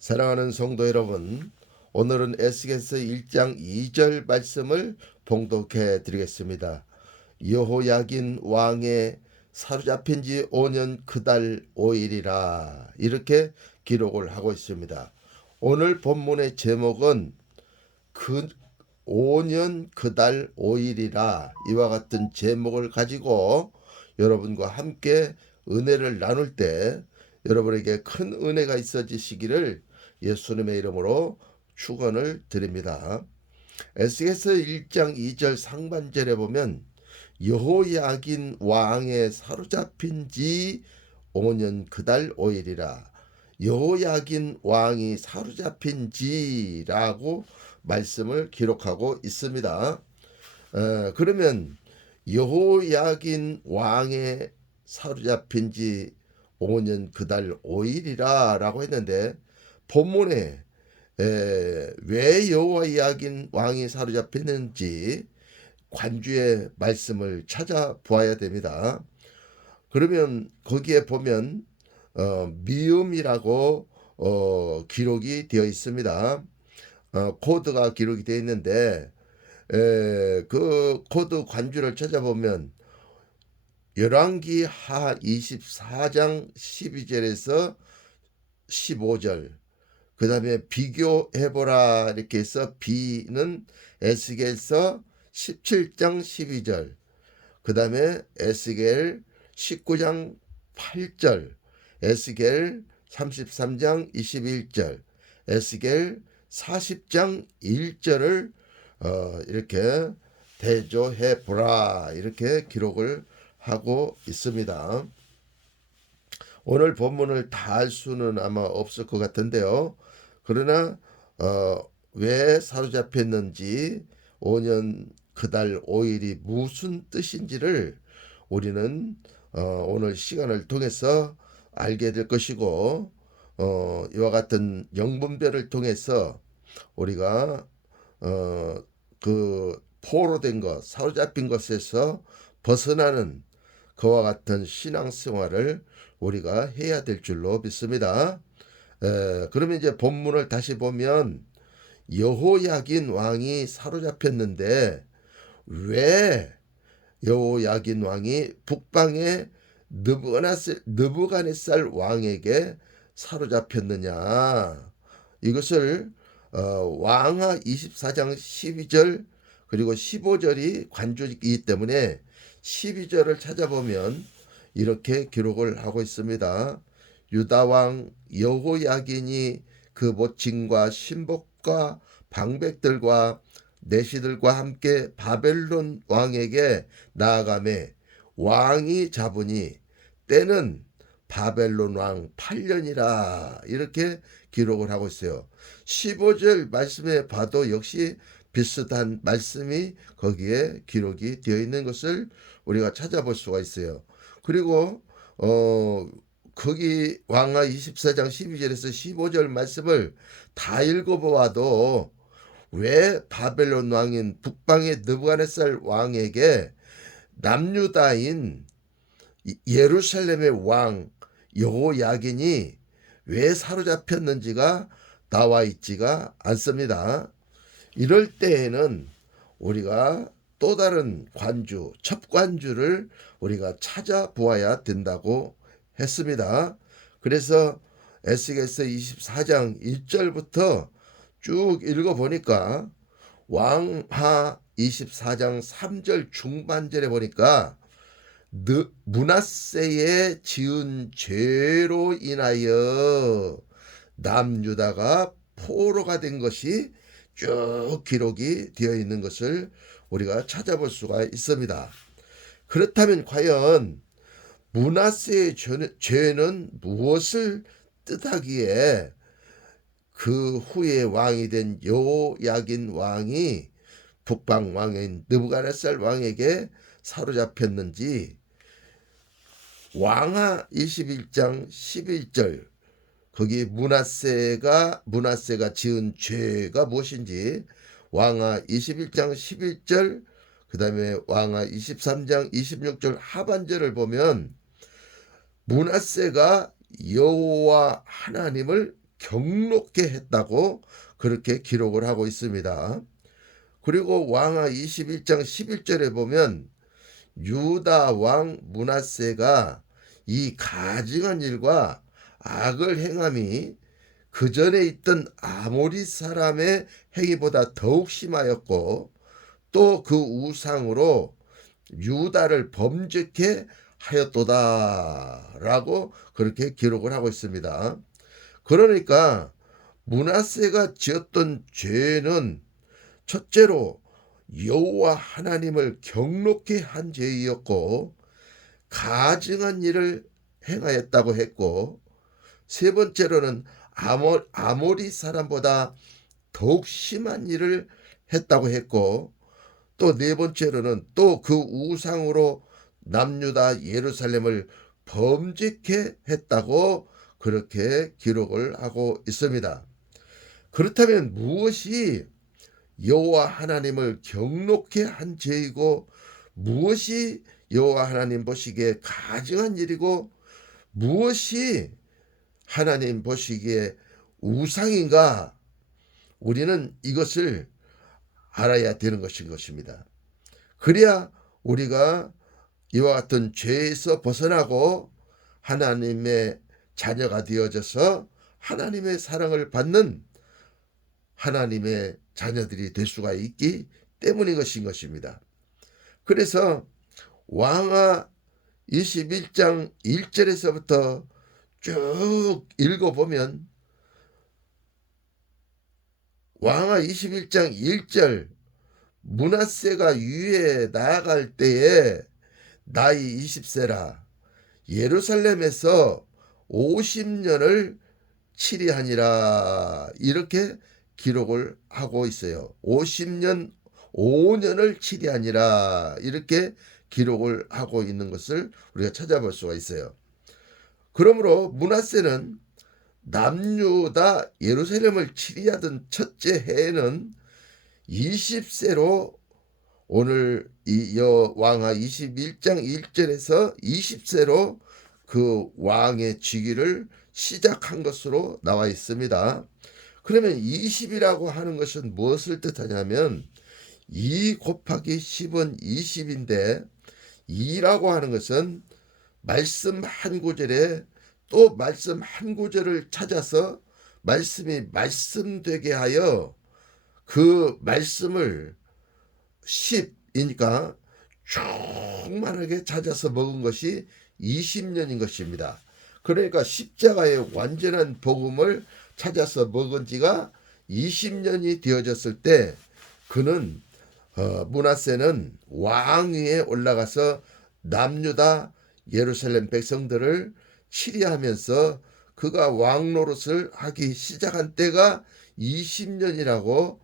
사랑하는 성도 여러분, 오늘은 에스겔서 1장 2절 말씀을 봉독해 드리겠습니다. 여호야긴 왕의 사로잡힌 지 5년 그달 5일이라 이렇게 기록을 하고 있습니다. 오늘 본문의 제목은 그 5년 그달 5일이라 이와 같은 제목을 가지고 여러분과 함께 은혜를 나눌 때 여러분에게 큰 은혜가 있어지시기를 예수님의 이름으로 축원을 드립니다. 에스겔서 1장 2절 상반절에 보면 여호야긴 왕에 사로잡힌 지 5년 그달 5일이라 여호야긴 왕이 사로잡힌 지라고 말씀을 기록하고 있습니다. 그러면 여호야긴 왕에 사로잡힌 지 5년 그달 5일이라 라고 했는데 본문에 왜 여호야긴 왕이 사로잡혔는지 관주의 말씀을 찾아보아야 됩니다. 그러면 거기에 보면 미음이라고 기록이 되어 있습니다. 코드가 기록이 되어 있는데 그 코드 관주를 찾아보면 열왕기 하 24장 12절에서 15절, 그 다음에 비교해보라 이렇게 해서 B는 에스겔서 17장 12절, 그 다음에 에스겔 19장 8절, 에스겔 33장 21절, 에스겔 40장 1절을 이렇게 대조해 보라 이렇게 기록을 하고 있습니다. 오늘 본문을 다 할 수는 아마 없을 것 같은데요. 그러나 왜 사로잡혔는지 5년 그달 5일이 무슨 뜻인지를 우리는 오늘 시간을 통해서 알게 될 것이고 이와 같은 영분별을 통해서 우리가 그 포로된 것, 사로잡힌 것에서 벗어나는 그와 같은 신앙생활을 우리가 해야 될 줄로 믿습니다. 그러면 이제 본문을 다시 보면 여호야긴 왕이 사로잡혔는데 왜 여호야긴 왕이 북방의 느부갓네살 왕에게 사로잡혔느냐, 이것을 왕하 24장 12절 그리고 15절이 관주이기 때문에 12절을 찾아보면 이렇게 기록을 하고 있습니다. 유다왕 여호야긴이 그 모친과 신복과 방백들과 내시들과 함께 바벨론 왕에게 나아가매 왕이 잡으니 때는 바벨론 왕 8년이라 이렇게 기록을 하고 있어요. 15절 말씀에 봐도 역시 비슷한 말씀이 거기에 기록이 되어 있는 것을 우리가 찾아볼 수가 있어요. 그리고 거기 왕하 24장 12절에서 15절 말씀을 다 읽어보아도 왜 바벨론 왕인 북방의 느부갓네살 왕에게 남유다인 예루살렘의 왕 여호야긴이 왜 사로잡혔는지가 나와 있지가 않습니다. 이럴 때에는 우리가 또 다른 관주, 첩관주를 우리가 찾아보아야 된다고 했습니다. 그래서 에스겔서 24장 1절부터 쭉 읽어보니까 왕하 24장 3절 중반절에 보니까 므낫세의 지은 죄로 인하여 남유다가 포로가 된 것이 쭉 기록이 되어 있는 것을 우리가 찾아볼 수가 있습니다. 그렇다면 과연 므낫세의 죄는 무엇을 뜻하기에 그 후에 왕이 된 여호야긴 왕이 북방 왕인 느부갓네살 왕에게 사로잡혔는지 왕하 21장 11절 거기 므낫세가 지은 죄가 무엇인지 왕하 21장 11절 그 다음에 왕하 23장 26절 하반절을 보면 므낫세가 여호와 하나님을 경록게 했다고 그렇게 기록을 하고 있습니다. 그리고 왕하 21장 11절에 보면 유다 왕 므낫세가 이 가증한 일과 악을 행함이 그 전에 있던 아모리 사람의 행위보다 더욱 심하였고 또 그 우상으로 유다를 범죄케 하였도다라고 그렇게 기록을 하고 있습니다. 그러니까 므낫세가 지었던 죄는 첫째로 여호와 하나님을 경록케 한 죄이었고 가증한 일을 행하였다고 했고 세 번째로는 아모리 사람보다 더욱 심한 일을 했다고 했고 또 네 번째로는 또 그 우상으로 남유다 예루살렘을 범죄케 했다고 그렇게 기록을 하고 있습니다. 그렇다면 무엇이 여호와 하나님을 경록케 한 죄이고 무엇이 여호와 하나님 보시기에 가증한 일이고 무엇이 하나님 보시기에 우상인가? 우리는 이것을 알아야 되는 것인 것입니다. 그래야 우리가 이와 같은 죄에서 벗어나고 하나님의 자녀가 되어져서 하나님의 사랑을 받는 하나님의 자녀들이 될 수가 있기 때문인 것인 것입니다. 그래서 왕하 21장 1절에서부터 쭉 읽어보면 왕하 21장 1절 므낫세가 유에 나아갈 때에 나이 20세라 예루살렘에서 50년을 치리하니라 이렇게 기록을 하고 있어요. 50년 5년을 치리하니라 이렇게 기록을 하고 있는 것을 우리가 찾아볼 수가 있어요. 그러므로 므낫세는 남유다 예루살렘을 치리하던 첫째 해에는 20세로 오늘 이 왕하 21장 1절에서 20세로 그 왕의 즉위를 시작한 것으로 나와 있습니다. 그러면 20이라고 하는 것은 무엇을 뜻하냐면 2 곱하기 10은 20인데 2라고 하는 것은 말씀 한 구절에 또 말씀 한 구절을 찾아서 말씀이 말씀되게 하여 그 말씀을 10이니까 충만하게 찾아서 먹은 것이 20년인 것입니다. 그러니까 십자가의 완전한 복음을 찾아서 먹은 지가 20년이 되어졌을 때 그는 므낫세는 왕위에 올라가서 남유다 예루살렘 백성들을 치리하면서 그가 왕 노릇을 하기 시작한 때가 20년이라고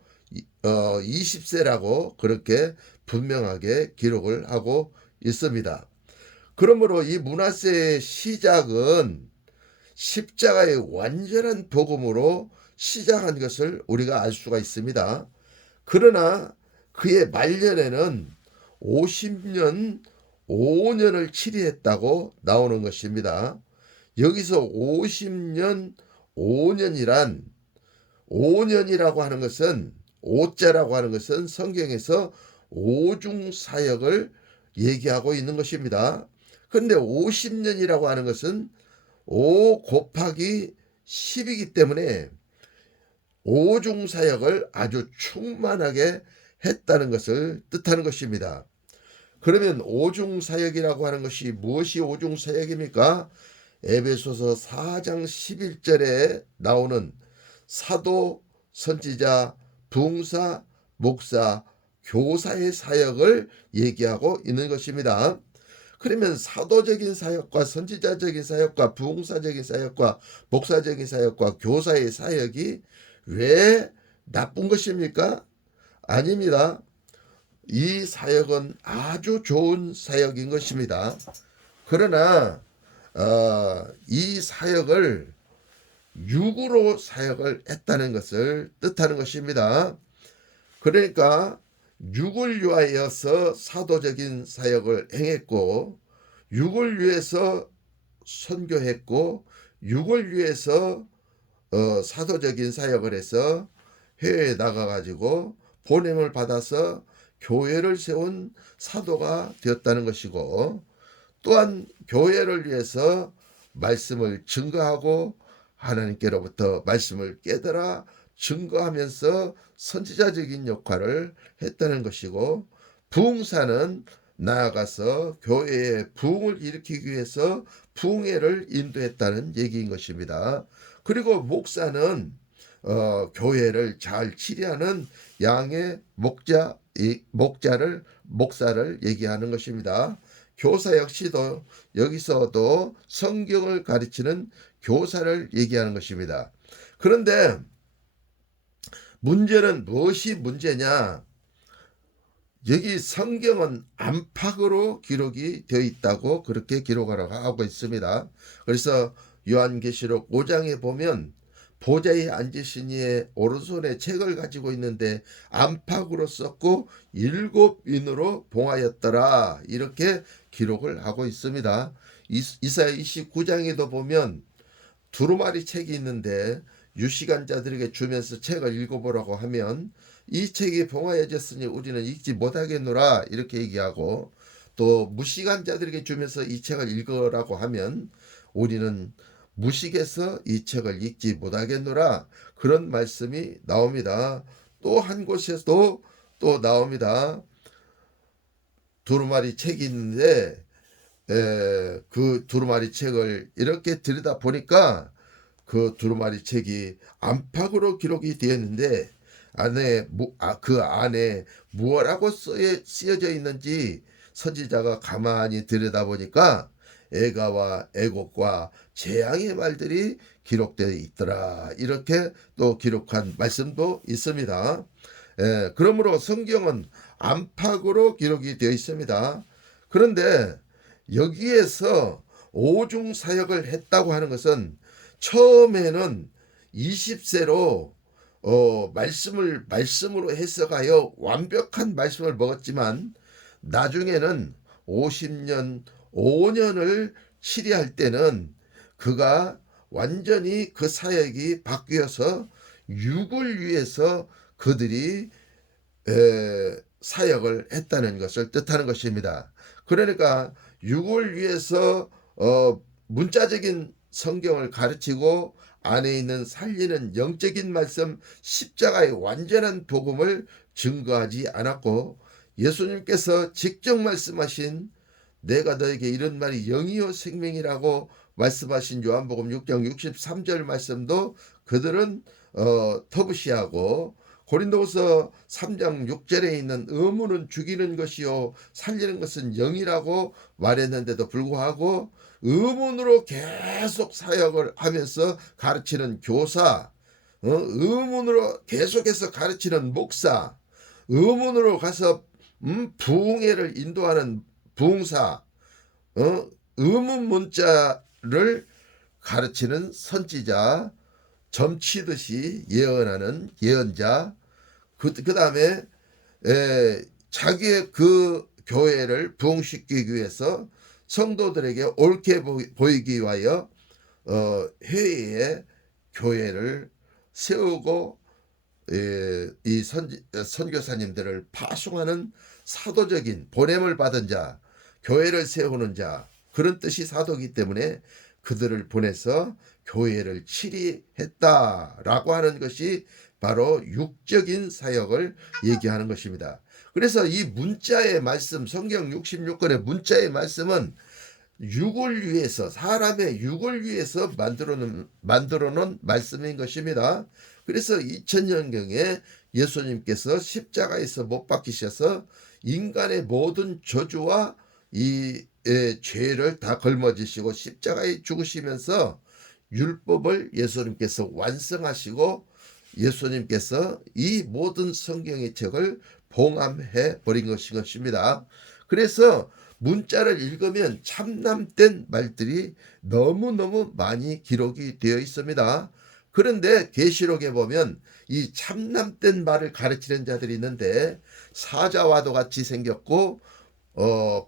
20세라고 그렇게 분명하게 기록을 하고 있습니다. 그러므로 이 므낫세의 시작은 십자가의 완전한 복음으로 시작한 것을 우리가 알 수가 있습니다. 그러나 그의 말년에는 50년 5년을 치리했다고 나오는 것입니다. 여기서 50년 5년이란 5년이라고 하는 것은 5자라고 하는 것은 성경에서 오중사역을 얘기하고 있는 것입니다. 그런데 50년이라고 하는 것은 5 곱하기 10이기 때문에 오중사역을 아주 충만하게 했다는 것을 뜻하는 것입니다. 그러면 오중사역이라고 하는 것이 무엇이 오중사역입니까? 에베소서 4장 11절에 나오는 사도, 선지자, 부흥사, 목사, 교사의 사역을 얘기하고 있는 것입니다. 그러면 사도적인 사역과 선지자적인 사역과 부흥사적인 사역과 목사적인 사역과 교사의 사역이 왜 나쁜 것입니까? 아닙니다. 이 사역은 아주 좋은 사역인 것입니다. 그러나 이 사역을 육으로 사역을 했다는 것을 뜻하는 것입니다. 그러니까 육을 위하여서 사도적인 사역을 행했고 육을 위해서 선교했고 육을 위해서 사도적인 사역을 해서 해외에 나가가지고 보냄을 받아서 교회를 세운 사도가 되었다는 것이고, 또한 교회를 위해서 말씀을 증거하고 하나님께로부터 말씀을 깨달아 증거하면서 선지자적인 역할을 했다는 것이고, 부흥사는 나아가서 교회의 부흥을 일으키기 위해서 부흥회를 인도했다는 얘기인 것입니다. 그리고 목사는 교회를 잘 치리하는 양의 목사를 얘기하는 것입니다. 교사 역시도 여기서도 성경을 가르치는 교사를 얘기하는 것입니다. 그런데 문제는 무엇이 문제냐? 여기 성경은 안팎으로 기록이 되어 있다고 그렇게 기록하라고 하고 있습니다. 그래서 요한계시록 5장에 보면 보좌에 앉으신 이의 오른손에 책을 가지고 있는데 안팎으로 썼고 7인으로 봉하였더라, 이렇게 기록을 하고 있습니다. 이사야 29장에도 보면 두루마리 책이 있는데 유시간자들에게 주면서 책을 읽어보라고 하면 이 책이 봉하여졌으니 우리는 읽지 못하겠노라, 이렇게 얘기하고, 또 무시간자들에게 주면서 이 책을 읽으라고 하면 우리는 무식해서 이 책을 읽지 못하겠노라, 그런 말씀이 나옵니다. 또 한 곳에서도 또 나옵니다. 두루마리 책이 있는데 그 두루마리 책을 이렇게 들여다 보니까 그 두루마리 책이 안팎으로 기록이 되었는데 그 안에 무엇라고 쓰여져 있는지 선지자가 가만히 들여다보니까 애가와 애곡과 재앙의 말들이 기록되어 있더라, 이렇게 또 기록한 말씀도 있습니다. 그러므로 성경은 안팎으로 기록이 되어 있습니다. 그런데 여기에서 오중 사역을 했다고 하는 것은 처음에는 20세로 말씀으로 해석하여 완벽한 말씀을 먹었지만 나중에는 50년, 5년을 치리할 때는 그가 완전히 그 사역이 바뀌어서 육을 위해서 그들이 사역을 했다는 것을 뜻하는 것입니다. 그러니까 육을 위해서 문자적인 성경을 가르치고 안에 있는 살리는 영적인 말씀, 십자가의 완전한 복음을 증거하지 않았고, 예수님께서 직접 말씀하신 내가 너에게 이런 말이 영이요 생명이라고 말씀하신 요한복음 6장 63절 말씀도 그들은 터부시하고, 고린도후서 3장 6절에 있는 의무는 죽이는 것이요 살리는 것은 영이라고 말했는데도 불구하고 의문으로 계속 사역을 하면서 가르치는 교사, 의문으로 계속해서 가르치는 목사, 의문으로 가서 부흥회를 인도하는 부흥사, 의문 문자를 가르치는 선지자, 점치듯이 예언하는 예언자, 그 다음에 자기의 그 교회를 부흥시키기 위해서 성도들에게 옳게 보이기 위하여 해외에 교회를 세우고 이 선교사님들을 파송하는 사도적인 보냄을 받은 자, 교회를 세우는 자, 그런 뜻이 사도이기 때문에 그들을 보내서 교회를 치리했다라고 하는 것이 바로 육적인 사역을 얘기하는 것입니다. 그래서 이 문자의 말씀, 성경 66권의 문자의 말씀은 육을 위해서, 사람의 육을 위해서 만들어 놓은 말씀인 것입니다. 그래서 2000년경에 예수님께서 십자가에서 못 박히셔서 인간의 모든 저주와 이 죄를 다 걸머지시고 십자가에 죽으시면서 율법을 예수님께서 완성하시고 예수님께서 이 모든 성경의 책을 봉함해 버린 것입니다. 그래서 문자를 읽으면 참남된 말들이 너무너무 많이 기록이 되어 있습니다. 그런데 계시록에 보면 이 참남된 말을 가르치는 자들이 있는데 사자와도 같이 생겼고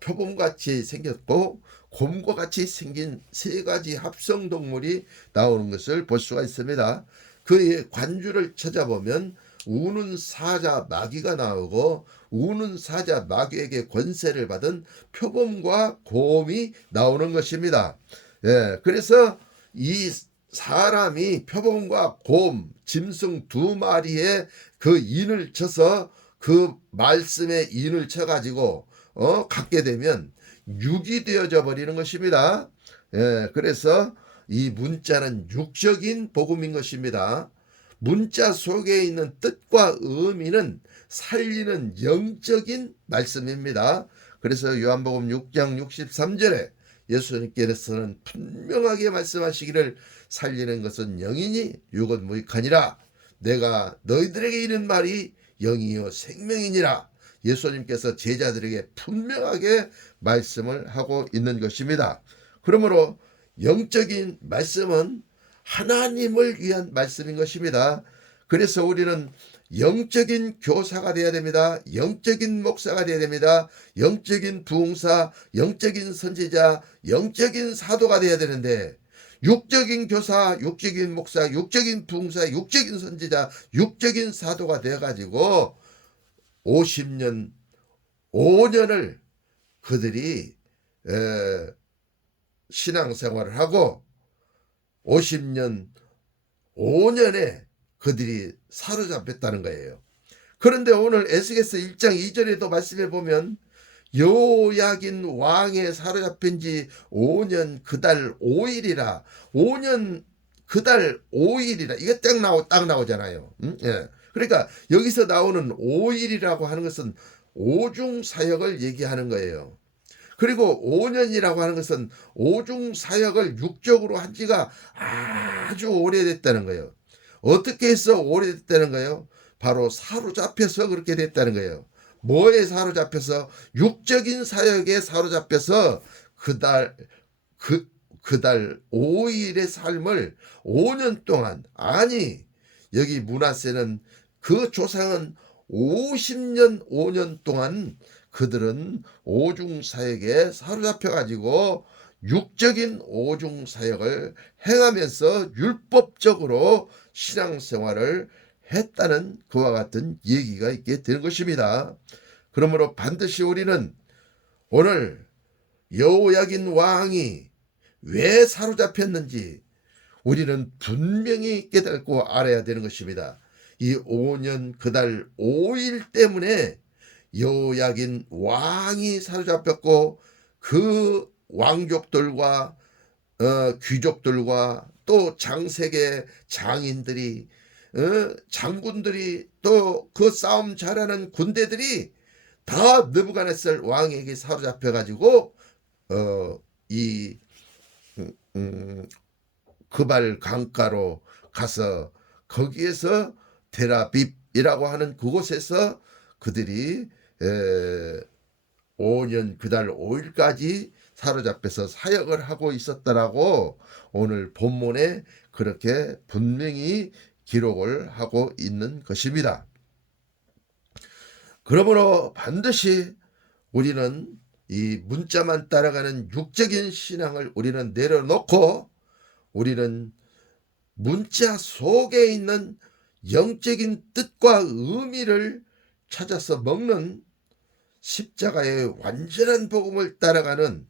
표범같이 생겼고 곰과 같이 생긴 세 가지 합성 동물이 나오는 것을 볼 수가 있습니다. 그의 관주를 찾아보면 우는 사자 마귀가 나오고 우는 사자 마귀에게 권세를 받은 표범과 곰이 나오는 것입니다. 예, 그래서 이 사람이 표범과 곰, 짐승 두 마리의 그 인을 쳐서 그 말씀에 인을 쳐가지고 갖게 되면 육이 되어져 버리는 것입니다. 예, 그래서 이 문자는 육적인 복음인 것입니다. 문자 속에 있는 뜻과 의미는 살리는 영적인 말씀입니다. 그래서 요한복음 6장 63절에 예수님께서는 분명하게 말씀하시기를 살리는 것은 영이니 육은 무익하니라. 내가 너희들에게 이른 말이 영이요 생명이니라. 예수님께서 제자들에게 분명하게 말씀을 하고 있는 것입니다. 그러므로 영적인 말씀은 하나님을 위한 말씀인 것입니다. 그래서 우리는 영적인 교사가 되어야 됩니다. 영적인 목사가 되어야 됩니다. 영적인 부흥사, 영적인 선지자, 영적인 사도가 되어야 되는데 육적인 교사, 육적인 목사, 육적인 부흥사, 육적인 선지자, 육적인 사도가 되어가지고 50년, 5년을 그들이 신앙생활을 하고 50년, 5년에 그들이 사로잡혔다는 거예요. 그런데 오늘 에스겔서 1장 2절에도 말씀해 보면 여호야긴 왕에 사로잡힌 지 5년 그달 5일이라 5년 그달 5일이라 이게 딱 나오잖아요. 예. 그러니까 여기서 나오는 5일이라고 하는 것은 오중 사역을 얘기하는 거예요. 그리고 5년이라고 하는 것은 오중 사역을 육적으로 한 지가 아주 오래됐다는 거예요. 어떻게 해서 오래됐다는 거예요? 바로 사로잡혀서 그렇게 됐다는 거예요. 뭐에 사로잡혀서? 육적인 사역에 사로잡혀서 그달 5일의 삶을 5년 동안, 아니 여기 므낫세는 그 조상은 50년 5년 동안 그들은 오중사역에 사로잡혀 가지고 육적인 오중사역을 행하면서 율법적으로 신앙생활을 했다는 그와 같은 얘기가 있게 되는 것입니다. 그러므로 반드시 우리는 오늘 여호야긴 왕이 왜 사로잡혔는지 우리는 분명히 깨닫고 알아야 되는 것입니다. 이 5년 그달 5일 때문에 여호야긴 왕이 사로잡혔고 그 왕족들과 귀족들과 또 장색의 장인들이 장군들이 또 그 싸움 잘하는 군대들이 다 느부갓네살 왕에게 사로잡혀 가지고 이 그발 강가로 가서 거기에서 테라빕이라고 하는 그곳에서 그들이 5년 그달 5일까지 사로잡혀서 사역을 하고 있었다라고 오늘 본문에 그렇게 분명히 기록을 하고 있는 것입니다. 그러므로 반드시 우리는 이 문자만 따라가는 육적인 신앙을 우리는 내려놓고 우리는 문자 속에 있는 영적인 뜻과 의미를 찾아서 먹는 십자가의 완전한 복음을 따라가는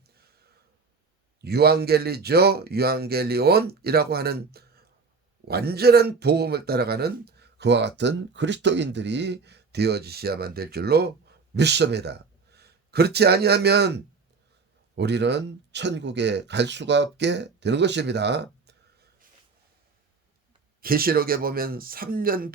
유앙겔리온이라고 하는 완전한 복음을 따라가는 그와 같은 그리스도인들이 되어지셔야만 될 줄로 믿습니다. 그렇지 아니하면 우리는 천국에 갈 수가 없게 되는 것입니다. 계시록에 보면 3년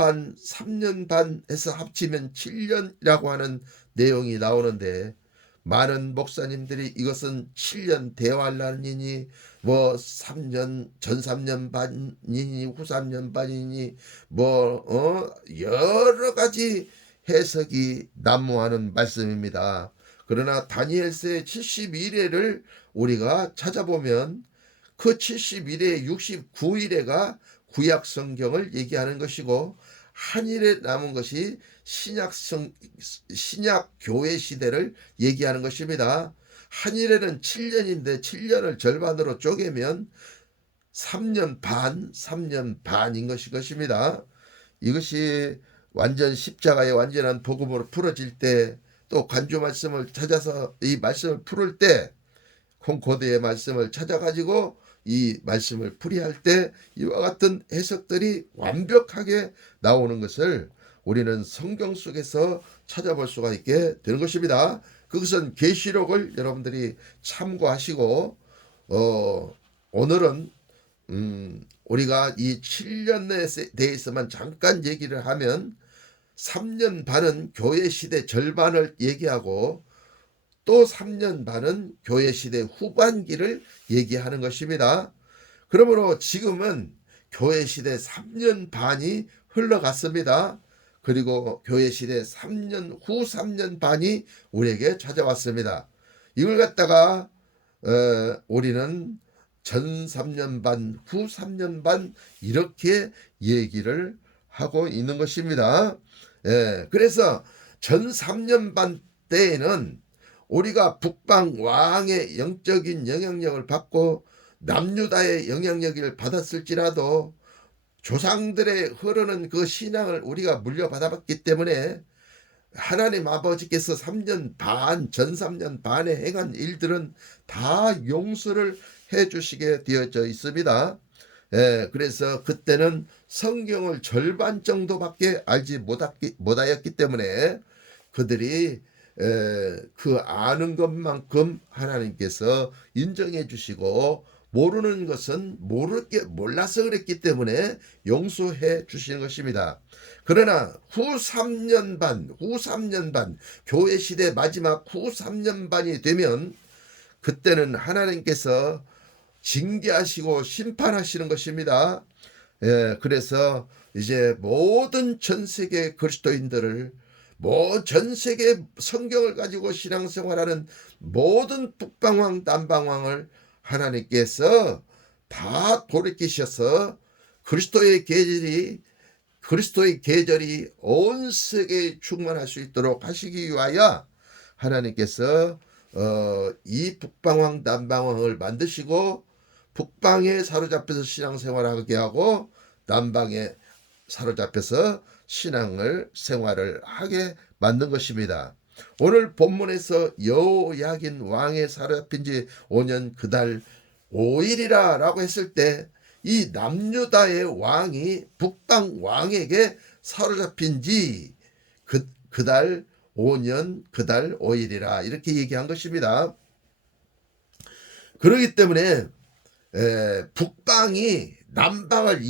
반 해서 합치면 7년이라고 하는 내용이 나오는데 많은 목사님들이 이것은 7년 대환란이니 뭐 3년 전 3년 반이니 후 3년 반이니 뭐 여러 가지 해석이 난무하는 말씀입니다. 그러나 다니엘서의 71회를 우리가 찾아보면 그 71회 69일에가 구약 성경을 얘기하는 것이고 한일에 남은 것이 신약 교회 시대를 얘기하는 것입니다. 한일에는 7년인데 7년을 절반으로 쪼개면 3년 반인 것입니다. 이것이 완전 십자가의 완전한 복음으로 풀어질 때, 또 관조 말씀을 찾아서 이 말씀을 풀을 때, 콩코드의 말씀을 찾아가지고 이 말씀을 풀이할 때 이와 같은 해석들이 완벽하게 나오는 것을 우리는 성경 속에서 찾아볼 수가 있게 되는 것입니다. 그것은 계시록을 여러분들이 참고하시고 오늘은 우리가 이 7년에 대해서만 잠깐 얘기를 하면 3년 반은 교회 시대 절반을 얘기하고 또 3년 반은 교회 시대 후반기를 얘기하는 것입니다. 그러므로 지금은 교회 시대 3년 반이 흘러갔습니다. 그리고 교회 시대 3년 후 3년 반이 우리에게 찾아왔습니다. 이걸 갖다가 우리는 전 3년 반, 후 3년 반 이렇게 얘기를 하고 있는 것입니다. 그래서 전 3년 반 때에는 우리가 북방 왕의 영적인 영향력을 받고 남유다의 영향력을 받았을지라도 조상들의 흐르는 그 신앙을 우리가 물려받아봤기 때문에 하나님 아버지께서 3년 반, 전 3년 반에 행한 일들은 다 용서를 해주시게 되어져 있습니다. 그래서 그때는 성경을 절반 정도밖에 알지 못하였기 때문에 그들이 그 아는 것만큼 하나님께서 인정해 주시고 모르는 것은 몰라서 그랬기 때문에 용서해 주시는 것입니다. 그러나 후 3년 반, 교회 시대 마지막 후 3년 반이 되면 그때는 하나님께서 징계하시고 심판하시는 것입니다. 그래서 이제 모든 전 세계 그리스도인들을 전 세계 성경을 가지고 신앙생활하는 모든 북방왕 남방왕을 하나님께서 다 돌이키셔서 그리스도의 계절이 온 세계에 충만할 수 있도록 하시기 위하여 하나님께서 이 북방왕 남방왕을 만드시고 북방에 사로잡혀서 신앙생활하게 하고 남방에 사로잡혀서 신앙생활을 하게 만든 것입니다. 오늘 본문에서 여호야긴 왕에 사로잡힌 지 5년 그달 5일이라 라고 했을 때 이 남유다의 왕이 북방 왕에게 사로잡힌 지 그달 5년 그달 5일이라 이렇게 얘기한 것입니다. 그렇기 때문에 북방이 남방을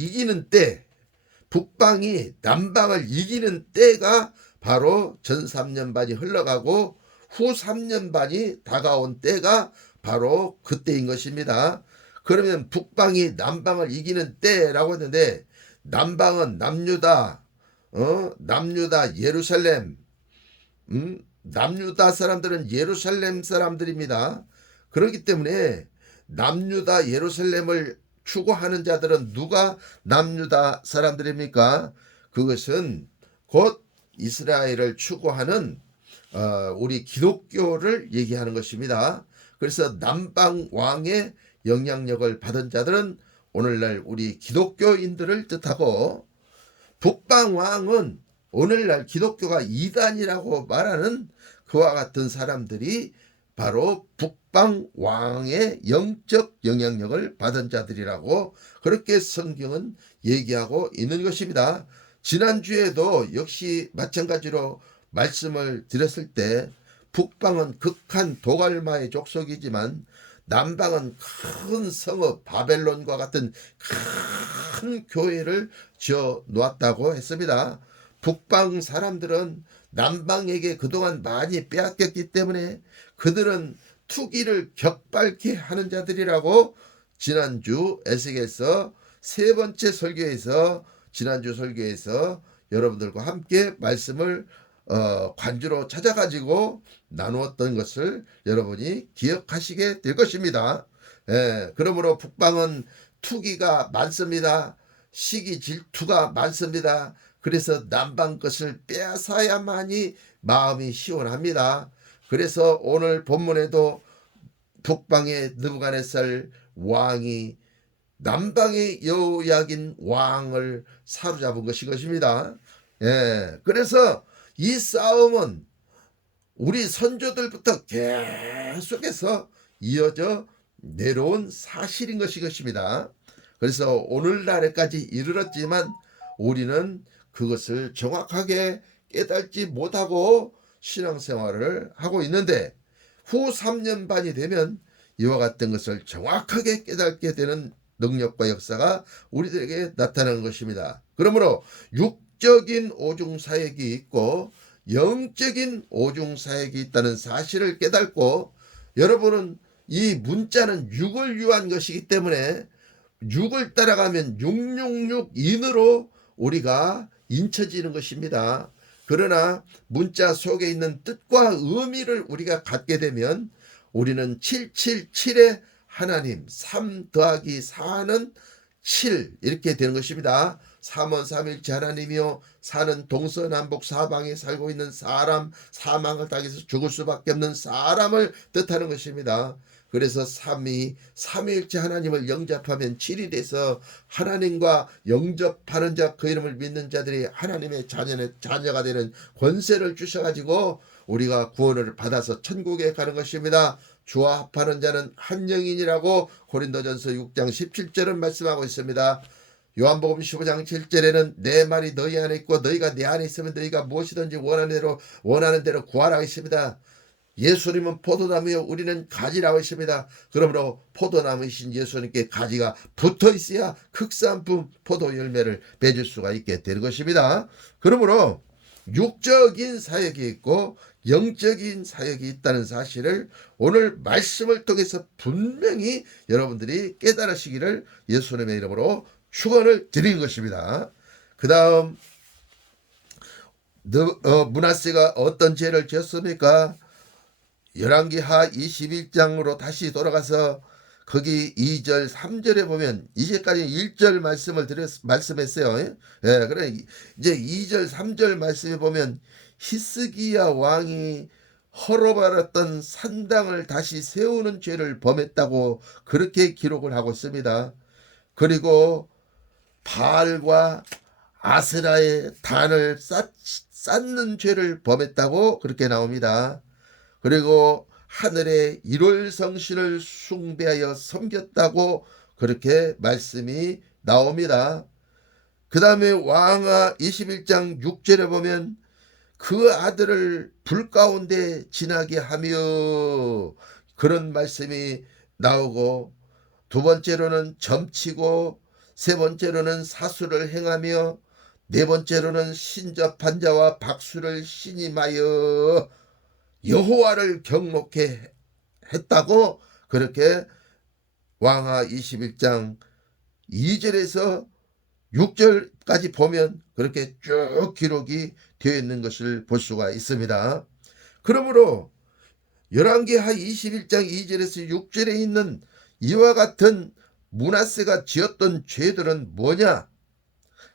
이기는 때가 바로 전 3년 반이 흘러가고 후 3년 반이 다가온 때가 바로 그때인 것입니다. 그러면 북방이 남방을 이기는 때라고 했는데 남방은 남유다 예루살렘, 남유다 사람들은 예루살렘 사람들입니다. 그렇기 때문에 남유다 예루살렘을 추구하는 자들은 누가 남유다 사람들입니까? 그것은 곧 이스라엘을 추구하는 우리 기독교를 얘기하는 것입니다. 그래서 남방 왕의 영향력을 받은 자들은 오늘날 우리 기독교인들을 뜻하고 북방 왕은 오늘날 기독교가 이단이라고 말하는 그와 같은 사람들이 바로 북방 왕의 영적 영향력을 받은 자들이라고 그렇게 성경은 얘기하고 있는 것입니다. 지난주에도 역시 마찬가지로 말씀을 드렸을 때 북방은 극한 도갈마의 족속이지만 남방은 큰 성읍 바벨론과 같은 큰 교회를 지어 놓았다고 했습니다. 북방 사람들은 남방에게 그동안 많이 빼앗겼기 때문에 그들은 투기를 격발케 하는 자들이라고 지난주 에스겔서 세 번째 설교에서 지난주 설교에서 여러분들과 함께 말씀을 관주로 찾아가지고 나누었던 것을 여러분이 기억하시게 될 것입니다. 그러므로 북방은 투기가 많습니다. 시기 질투가 많습니다. 그래서 남방 것을 빼앗아야만이 마음이 시원합니다. 그래서 오늘 본문에도 북방의 느부갓네살 왕이 남방의 여호야긴 왕을 사로잡은 것입니다. 예, 그래서 이 싸움은 우리 선조들부터 계속해서 이어져 내려온 사실인 것입니다. 그래서 오늘날에까지 이르렀지만 우리는 그것을 정확하게 깨닫지 못하고 신앙생활을 하고 있는데, 후 3년 반이 되면 이와 같은 것을 정확하게 깨닫게 되는 능력과 역사가 우리들에게 나타나는 것입니다. 그러므로 육적인 오중사역이 있고 영적인 오중사역이 있다는 사실을 깨닫고, 여러분은 이 문자는 6을 유한 것이기 때문에 6을 따라가면 666인으로 우리가 인쳐지는 것입니다. 그러나 문자 속에 있는 뜻과 의미를 우리가 갖게 되면 우리는 777의 하나님, 3 더하기 4는 7 이렇게 되는 것입니다. 3은 삼일체 하나님이요, 4는 동서남북 사방에 살고 있는 사람, 사망을 당해서 죽을 수밖에 없는 사람을 뜻하는 것입니다. 그래서 3이 삼위일체 하나님을 영접하면 7이 돼서 하나님과 영접하는 자, 그 이름을 믿는 자들이 하나님의 자녀가 되는 권세를 주셔가지고 우리가 구원을 받아서 천국에 가는 것입니다. 주와 합하는 자는 한 영이니라고 고린도전서 6장 17절은 말씀하고 있습니다. 요한복음 15장 7절에는 내 말이 너희 안에 있고 너희가 내 안에 있으면 너희가 무엇이든지 원하는 대로 구하라 했습니다. 예수님은 포도나무요, 우리는 가지라고 했습니다. 그러므로 포도나무이신 예수님께 가지가 붙어 있어야 극산품 포도 열매를 맺을 수가 있게 되는 것입니다. 그러므로 육적인 사역이 있고 영적인 사역이 있다는 사실을 오늘 말씀을 통해서 분명히 여러분들이 깨달으시기를 예수님의 이름으로 축원을 드리는 것입니다. 그 다음 므낫세가 어떤 죄를 지었습니까? 열왕기하 21장으로 다시 돌아가서 거기 2절 3절에 보면, 이제까지 1절 말씀했어요. 예, 그래 이제 2절 3절 말씀에 보면 히스기야 왕이 헐어버렸던 산당을 다시 세우는 죄를 범했다고 그렇게 기록을 하고 있습니다. 그리고 바알과 아세라의 단을 쌓는 죄를 범했다고 그렇게 나옵니다. 그리고 하늘의 일월성신을 숭배하여 섬겼다고 그렇게 말씀이 나옵니다. 그 다음에 왕하 21장 6절에 보면 그 아들을 불 가운데 지나게 하며, 그런 말씀이 나오고, 두 번째로는 점치고, 세 번째로는 사수를 행하며, 네 번째로는 신접한 자와 박수를 신임하여 여호와를 경목해 했다고 그렇게 왕하 21장 2절에서 6절까지 보면 그렇게 쭉 기록이 되어 있는 것을 볼 수가 있습니다. 그러므로 열왕기하 21장 2절에서 6절에 있는 이와 같은 므낫세가 지었던 죄들은 뭐냐?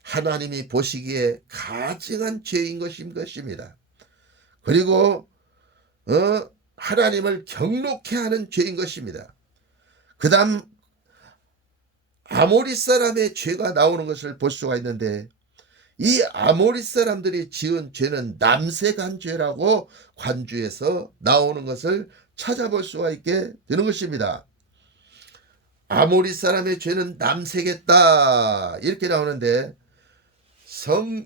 하나님이 보시기에 가증한 죄인 것입니다. 그리고 하나님을 경록해 하는 죄인 것입니다. 그 다음 아모리 사람의 죄가 나오는 것을 볼 수가 있는데, 이 아모리 사람들이 지은 죄는 남색한 죄라고 관주에서 나오는 것을 찾아볼 수가 있게 되는 것입니다. 아모리 사람의 죄는 남색했다 이렇게 나오는데,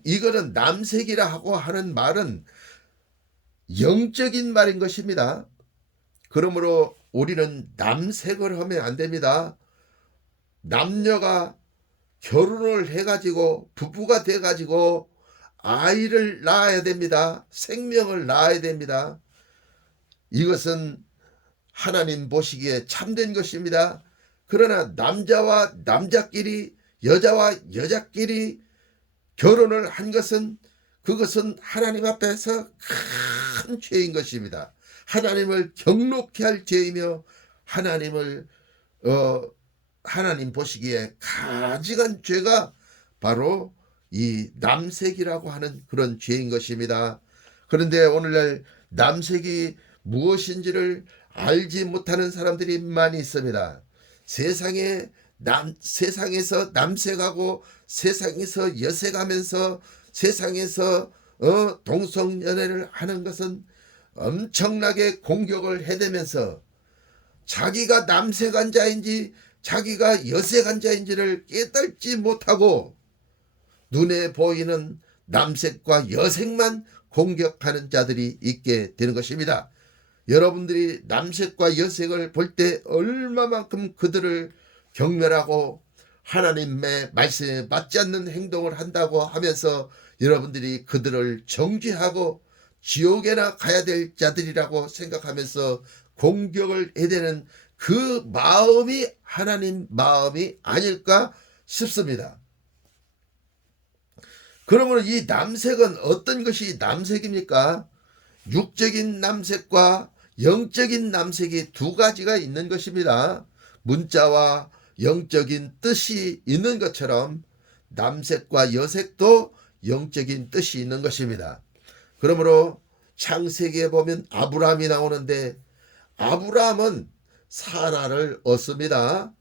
이거는 남색이라 하고 하는 말은 영적인 말인 것입니다. 그러므로 우리는 남색을 하면 안 됩니다. 남녀가 결혼을 해가지고 부부가 돼가지고 아이를 낳아야 됩니다. 생명을 낳아야 됩니다. 이것은 하나님 보시기에 참된 것입니다. 그러나 남자와 남자끼리, 여자와 여자끼리 결혼을 한 것은, 그것은 하나님 앞에서 큰 죄인 것입니다. 하나님을 경록케 할 죄이며 하나님 보시기에 가증한 죄가 바로 이 남색이라고 하는 그런 죄인 것입니다. 그런데 오늘날 남색이 무엇인지를 알지 못하는 사람들이 많이 있습니다. 세상에서 남색하고 세상에서 여색하면서 세상에서 동성연애를 하는 것은 엄청나게 공격을 해대면서 자기가 남색한 자인지 자기가 여색한 자인지를 깨닫지 못하고 눈에 보이는 남색과 여색만 공격하는 자들이 있게 되는 것입니다. 여러분들이 남색과 여색을 볼 때 얼마만큼 그들을 경멸하고 하나님의 말씀에 맞지 않는 행동을 한다고 하면서 여러분들이 그들을 정죄하고 지옥에나 가야 될 자들이라고 생각하면서 공격을 해대는 그 마음이 하나님 마음이 아닐까 싶습니다. 그러므로 이 남색은 어떤 것이 남색입니까? 육적인 남색과 영적인 남색이 두 가지가 있는 것입니다. 문자와 영적인 뜻이 있는 것처럼 남색과 여색도 영적인 뜻이 있는 것입니다. 그러므로 창세기에 보면 아브라함이 나오는데 아브라함은 사라를 얻습니다.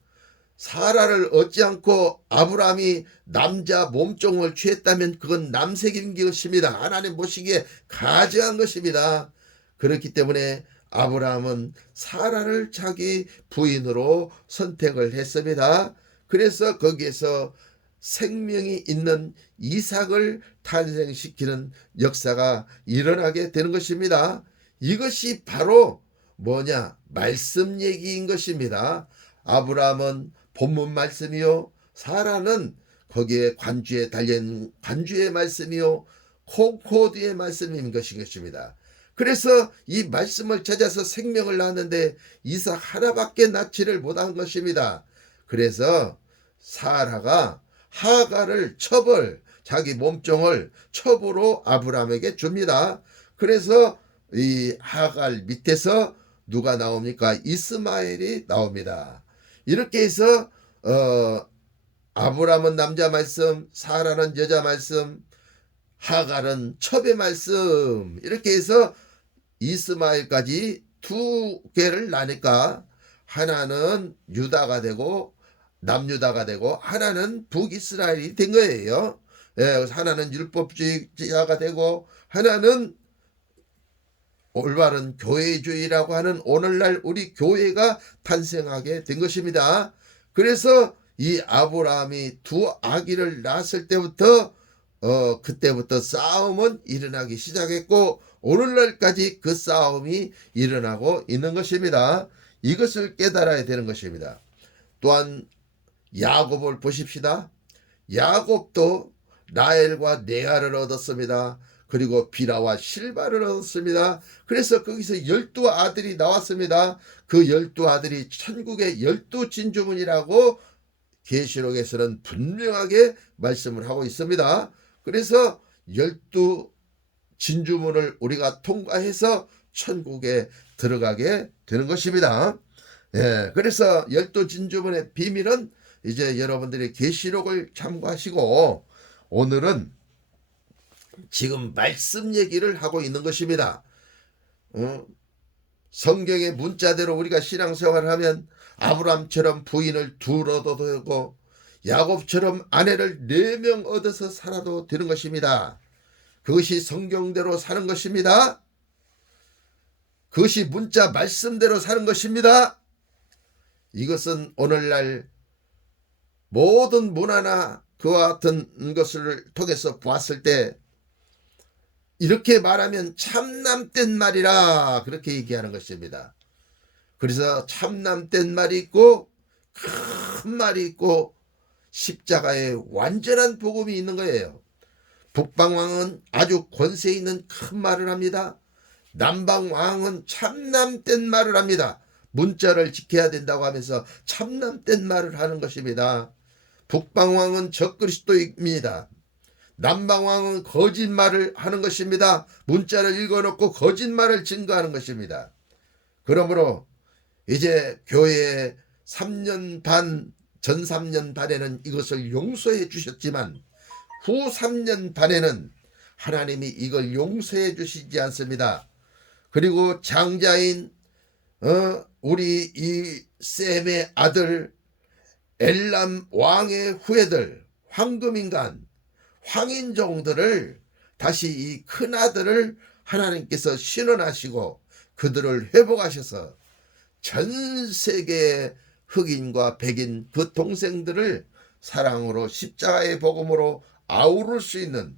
사라를 얻지 않고 아브라함이 남자 몸종을 취했다면 그건 남색인 것입니다. 하나님 보시기에 가증한 것입니다. 그렇기 때문에 아브라함은 사라를 자기 부인으로 선택을 했습니다. 그래서 거기에서 생명이 있는 이삭을 탄생시키는 역사가 일어나게 되는 것입니다. 이것이 바로 뭐냐? 말씀 얘기인 것입니다. 아브라함은 본문 말씀이요, 사라는 거기에 관주에 달린 관주의 말씀이요, 콩코드의 말씀인 것입니다. 그래서 이 말씀을 찾아서 생명을 낳았는데 이삭 하나밖에 낳지를 못한 것입니다. 그래서 사라가 하갈을 자기 몸종을 첩으로 아브라함에게 줍니다. 그래서 이 하갈 밑에서 누가 나옵니까? 이스마엘이 나옵니다. 이렇게 해서 아브라함은 남자 말씀, 사라는 여자 말씀, 하갈은 첩의 말씀, 이렇게 해서 이스마엘까지 두 개를 나니까 하나는 유다가 되고 남유다가 되고 하나는 북이스라엘이 된 거예요. 하나는 율법주의자가 되고 하나는 올바른 교회주의라고 하는 오늘날 우리 교회가 탄생하게 된 것입니다. 그래서 이 아브라함이 두 아기를 낳았을 때부터 그때부터 싸움은 일어나기 시작했고 오늘날까지 그 싸움이 일어나고 있는 것입니다. 이것을 깨달아야 되는 것입니다. 또한 야곱을 보십시다. 야곱도 라헬과 레아를 얻었습니다. 그리고 비라와 실바를 얻었습니다. 그래서 거기서 12아들이 나왔습니다. 그 12아들이 천국의 12진주문이라고 계시록에서는 분명하게 말씀을 하고 있습니다. 그래서 12진주문을 우리가 통과해서 천국에 들어가게 되는 것입니다. 그래서 12진주문의 비밀은 이제 여러분들이 계시록을 참고하시고 오늘은 지금 말씀 얘기를 하고 있는 것입니다. 성경의 문자대로 우리가 신앙생활을 하면 아브라함처럼 부인을 둘 얻어도 되고 야곱처럼 아내를 4명 얻어서 살아도 되는 것입니다. 그것이 성경대로 사는 것입니다. 그것이 문자 말씀대로 사는 것입니다. 이것은 오늘날 모든 문화나 그와 같은 것을 통해서 보았을 때 이렇게 말하면 참남된 말이라 그렇게 얘기하는 것입니다. 그래서 참남된 말이 있고 큰 말이 있고 십자가에 완전한 복음이 있는 거예요. 북방왕은 아주 권세 있는 큰 말을 합니다. 남방왕은 참남된 말을 합니다. 문자를 지켜야 된다고 하면서 참남된 말을 하는 것입니다. 북방왕은 적그리스도입니다. 남방왕은 거짓말을 하는 것입니다. 문자를 읽어놓고 거짓말을 증거하는 것입니다. 그러므로 이제 교회의 3년 반, 전 3년 반에는 이것을 용서해 주셨지만 후 3년 반에는 하나님이 이걸 용서해 주시지 않습니다. 그리고 장자인 우리 이 셈의 아들 엘람 왕의 후예들, 황금인간, 황인종들을 다시 이 큰아들을 하나님께서 신원하시고 그들을 회복하셔서 전 세계의 흑인과 백인 그 동생들을 사랑으로 십자가의 복음으로 아우를 수 있는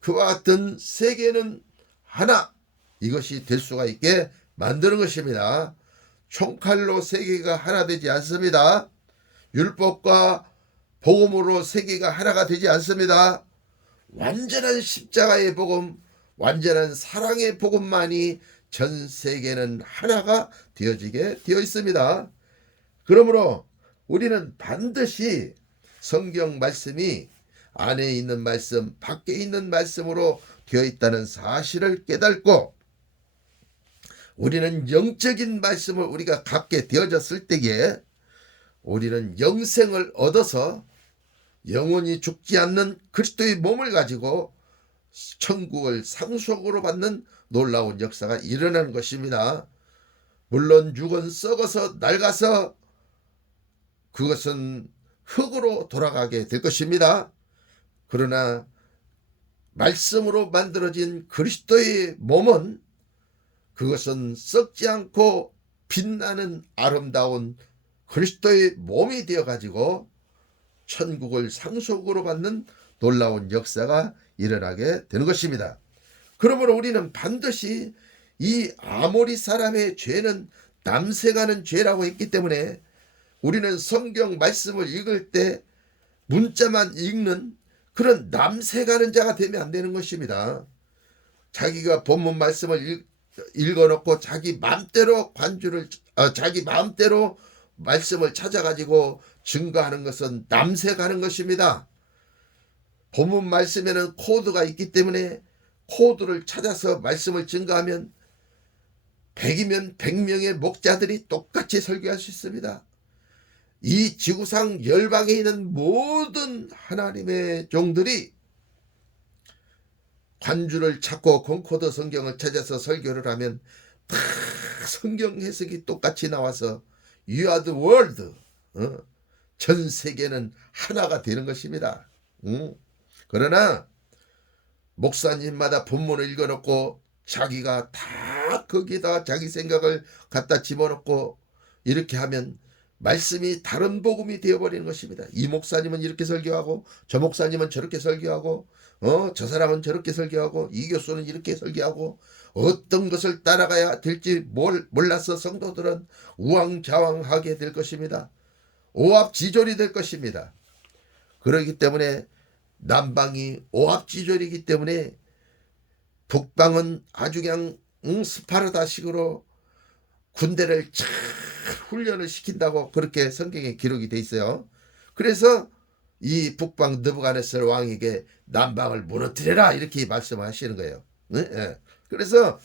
그와 같은 세계는 하나, 이것이 될 수가 있게 만드는 것입니다. 총칼로 세계가 하나 되지 않습니다. 율법과 복음으로 세계가 하나가 되지 않습니다. 완전한 십자가의 복음, 완전한 사랑의 복음만이 전 세계는 하나가 되어지게 되어 있습니다. 그러므로 우리는 반드시 성경 말씀이 안에 있는 말씀, 밖에 있는 말씀으로 되어 있다는 사실을 깨닫고 우리는 영적인 말씀을 우리가 갖게 되어졌을 때에 우리는 영생을 얻어서 영원히 죽지 않는 그리스도의 몸을 가지고 천국을 상속으로 받는 놀라운 역사가 일어나는 것입니다. 물론 육은 썩어서 낡아서 그것은 흙으로 돌아가게 될 것입니다. 그러나 말씀으로 만들어진 그리스도의 몸은 그것은 썩지 않고 빛나는 아름다운 그리스도의 몸이 되어가지고 천국을 상속으로 받는 놀라운 역사가 일어나게 되는 것입니다. 그러므로 우리는 반드시 이 아모리 사람의 죄는 남색하는 죄라고 했기 때문에 우리는 성경 말씀을 읽을 때 문자만 읽는 그런 남색하는 자가 되면 안 되는 것입니다. 자기가 본문 말씀을 읽어놓고 자기 마음대로 자기 마음대로 말씀을 찾아가지고 증거하는 것은 남색하는 것입니다. 본문 말씀에는 코드가 있기 때문에 코드를 찾아서 말씀을 증거하면 100이면 100명의 목자들이 똑같이 설교할 수 있습니다. 이 지구상 열방에 있는 모든 하나님의 종들이 관주를 찾고 건코드 성경을 찾아서 설교를 하면 다 성경 해석이 똑같이 나와서 You are the world. 전 세계는 하나가 되는 것입니다. 그러나 목사님마다 본문을 읽어놓고 자기가 다 거기다 자기 생각을 갖다 집어넣고 이렇게 하면 말씀이 다른 복음이 되어버리는 것입니다. 이 목사님은 이렇게 설교하고 저 목사님은 저렇게 설교하고 저 사람은 저렇게 설교하고 이 교수는 이렇게 설교하고 어떤 것을 따라가야 될지 몰라서 성도들은 우왕좌왕하게 될 것입니다. 오합지졸이 될 것입니다. 그렇기 때문에 남방이 오합지졸이기 때문에 북방은 아주 그냥 스파르타식으로 군대를 잘 훈련을 시킨다고 그렇게 성경에 기록이 돼 있어요. 그래서 이 북방 느부갓네살 왕에게 남방을 무너뜨려라 이렇게 말씀하시는 거예요. 네? 그래서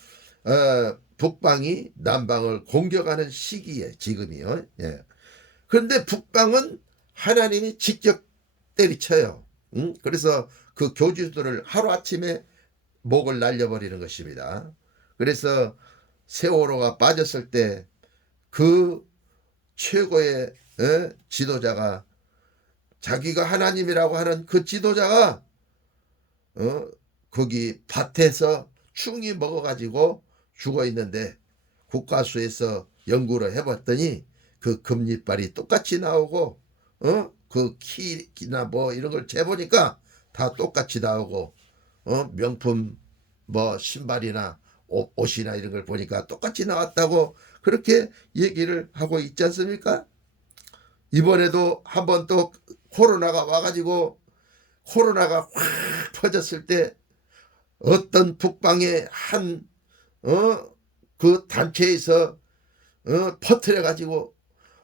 북방이 남방을 공격하는 시기에 지금이요. 그런데 북방은 하나님이 직접 때리쳐요. 그래서 그 교주들을 하루아침에 목을 날려버리는 것입니다. 그래서 세월호가 빠졌을 때 그 최고의 지도자가 자기가 하나님이라고 하는 그 지도자가 거기 밭에서 충이 먹어가지고 죽어 있는데 국가수에서 연구를 해봤더니 그 금리빨이 똑같이 나오고 그 키나 뭐 이런 걸 재보니까 다 똑같이 나오고 명품 뭐 신발이나 옷이나 이런 걸 보니까 똑같이 나왔다고 그렇게 얘기를 하고 있지 않습니까? 이번에도 한번 또 코로나가 와가지고 코로나가 확 퍼졌을 때 어떤 북방의 한 그 단체에서 퍼뜨려 가지고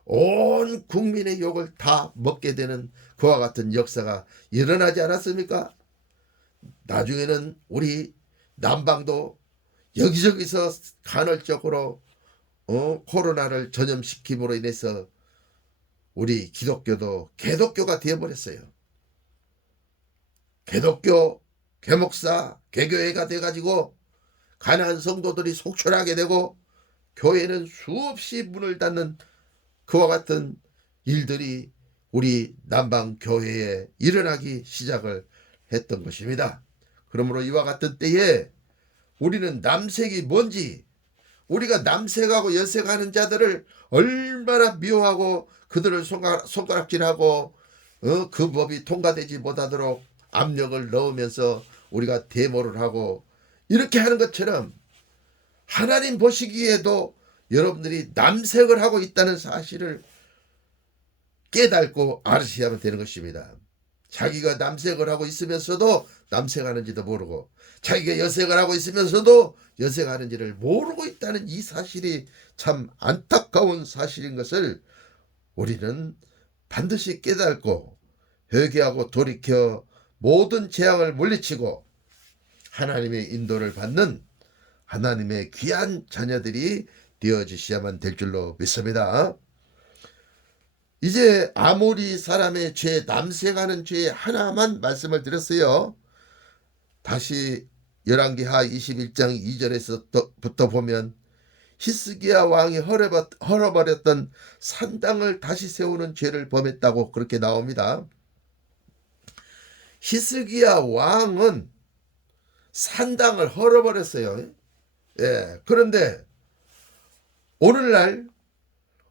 온 국민의 욕을 다 먹게 되는 그와 같은 역사가 일어나지 않았습니까? 나중에는 우리 남방도 여기저기서 간헐적으로 코로나를 전염시킴으로 인해서 우리 기독교도 개독교가 되어버렸어요. 개독교, 개목사, 개교회가 돼가지고 가난한 성도들이 속출하게 되고 교회는 수없이 문을 닫는 그와 같은 일들이 우리 남방교회에 일어나기 시작을 했던 것입니다. 그러므로 이와 같은 때에 우리는 남색이 뭔지, 우리가 남색하고 여색하는 자들을 얼마나 미워하고 그들을 손가락질하고 그 법이 통과되지 못하도록 압력을 넣으면서 우리가 데모를 하고 이렇게 하는 것처럼 하나님 보시기에도 여러분들이 남색을 하고 있다는 사실을 깨닫고 알으셔야만 되는 것입니다. 자기가 남색을 하고 있으면서도 남색하는지도 모르고 자기가 여색을 하고 있으면서도 여색하는지를 모르고 있다는 이 사실이 참 안타까운 사실인 것을 우리는 반드시 깨닫고 회개하고 돌이켜 모든 재앙을 물리치고 하나님의 인도를 받는 하나님의 귀한 자녀들이 되어주셔야만 될 줄로 믿습니다. 이제 아모리 사람의 죄, 남색하는 죄 하나만 말씀을 드렸어요. 다시 열왕기하 21장 2절에서부터 보면 히스기야 왕이 헐어버렸던 산당을 다시 세우는 죄를 범했다고 그렇게 나옵니다. 히스기야 왕은 산당을 헐어버렸어요. 예, 그런데 오늘날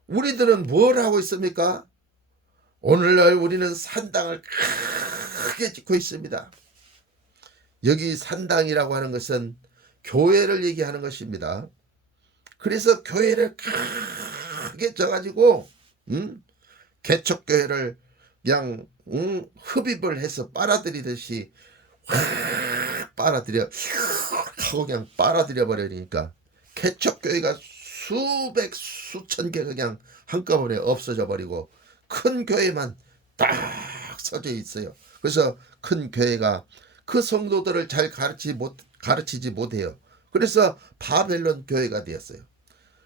우리들은 뭘 하고 있습니까? 오늘날 우리는 산당을 크게 짓고 있습니다. 여기 산당이라고 하는 것은 교회를 얘기하는 것입니다. 그래서 교회를 크게 져가지고 개척교회를 그냥 흡입을 해서 빨아들이듯이 확 빨아들여 하고 그냥 빨아들여 버리니까 개척교회가 수백 수천 개 그냥 한꺼번에 없어져 버리고 큰 교회만 딱 서져 있어요. 그래서 큰 교회가 그 성도들을 잘 가르치지 못해요. 그래서 바벨론 교회가 되었어요.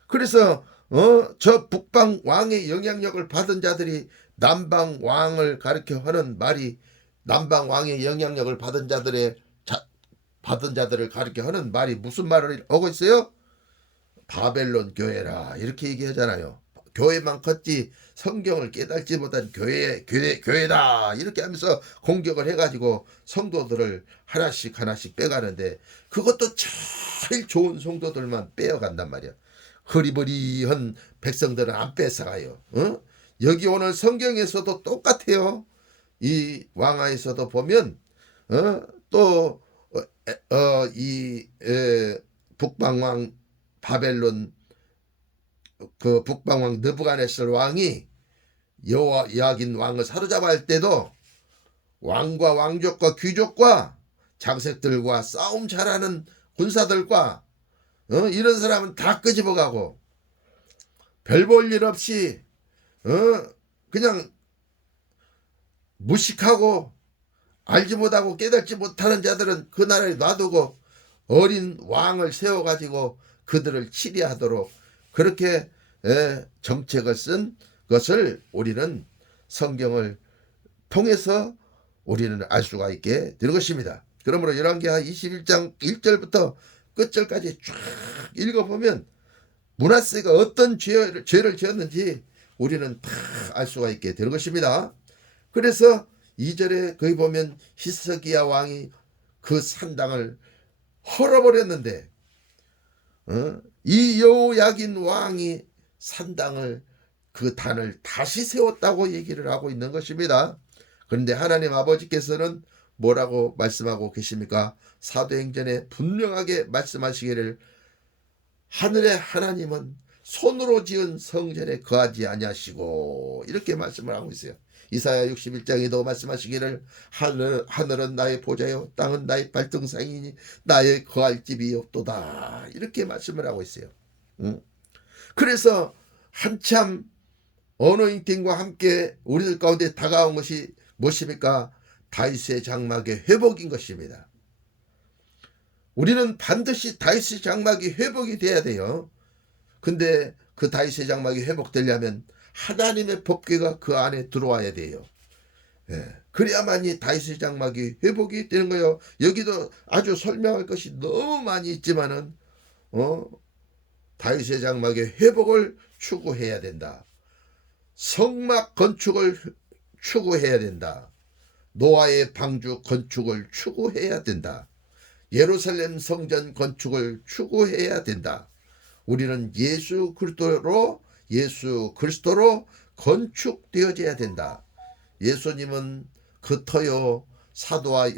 그래서 저 북방 왕의 영향력을 받은 자들이 남방 왕을 가르쳐 하는 말이 남방 왕의 영향력을 받은 자들을 가르쳐 하는 말이 무슨 말을 하고 있어요? 바벨론 교회라 이렇게 얘기하잖아요. 교회만 컸지 성경을 깨닫지 못한 교회다 이렇게 하면서 공격을 해가지고 성도들을 하나씩 빼가는데 그것도 제일 좋은 성도들만 빼어간단 말이야. 흐리버리한 백성들은 안 뺏어가요. 여기 오늘 성경에서도 똑같아요. 이 왕하에서도 보면 또 북방왕 바벨론 그 북방왕 느부갓네살 왕이 여호야긴 왕을 사로잡아 할 때도 왕과 왕족과 귀족과 장색들과 싸움 잘하는 군사들과 이런 사람은 다 끄집어가고 별 볼 일 없이 그냥 무식하고 알지 못하고 깨닫지 못하는 자들은 그 나라에 놔두고 어린 왕을 세워가지고 그들을 치리하도록 그렇게 정책을 쓴 것을 우리는 성경을 통해서 우리는 알 수가 있게 되는 것입니다. 그러므로 열왕기하 21장 1절부터 끝절까지 쫙 읽어보면 므낫세가 어떤 죄를 지었는지 우리는 다 알 수가 있게 되는 것입니다. 그래서 2절에 거기 보면 히스기야 왕이 그 산당을 헐어버렸는데 이 여호야긴 왕이 산당을 그 단을 다시 세웠다고 얘기를 하고 있는 것입니다. 그런데 하나님 아버지께서는 뭐라고 말씀하고 계십니까? 사도행전에 분명하게 말씀하시기를 하늘의 하나님은 손으로 지은 성전에 거하지 아니하시고 이렇게 말씀을 하고 있어요. 이사야 61장에도 말씀하시기를 하늘은 나의 보좌요 땅은 나의 발등상이니 나의 거할 집이 없도다 이렇게 말씀을 하고 있어요. 그래서 한참 어노인팅과 함께 우리들 가운데 다가온 것이 무엇입니까? 다윗의 장막의 회복인 것입니다. 우리는 반드시 다윗의 장막이 회복이 돼야 돼요. 근데 그 다윗의 장막이 회복되려면 하나님의 법궤가 그 안에 들어와야 돼요. 그래야만이 다윗의 장막이 회복이 되는 거예요. 여기도 아주 설명할 것이 너무 많이 있지만은 다윗의 장막의 회복을 추구해야 된다. 성막 건축을 추구해야 된다. 노아의 방주 건축을 추구해야 된다. 예루살렘 성전 건축을 추구해야 된다. 우리는 예수 그리스도로 건축되어져야 된다. 예수님은 그 터요 사도와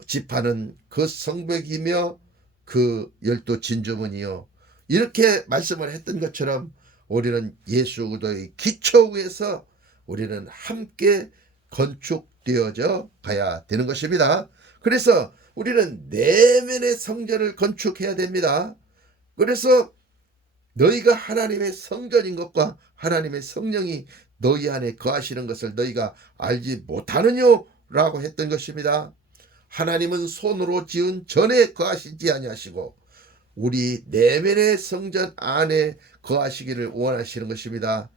12지파는 그 성벽이며 그 12진주문이요. 이렇게 말씀을 했던 것처럼 우리는 예수 그리스도의 기초 위에서 우리는 함께 건축되어져 가야 되는 것입니다. 그래서 우리는 내면의 성전을 건축해야 됩니다. 그래서 너희가 하나님의 성전인 것과 하나님의 성령이 너희 안에 거하시는 것을 너희가 알지 못하느뇨? 라고 했던 것입니다. 하나님은 손으로 지은 전에 거하시지 아니하시고 우리 내면의 성전 안에 거하시기를 원하시는 것입니다.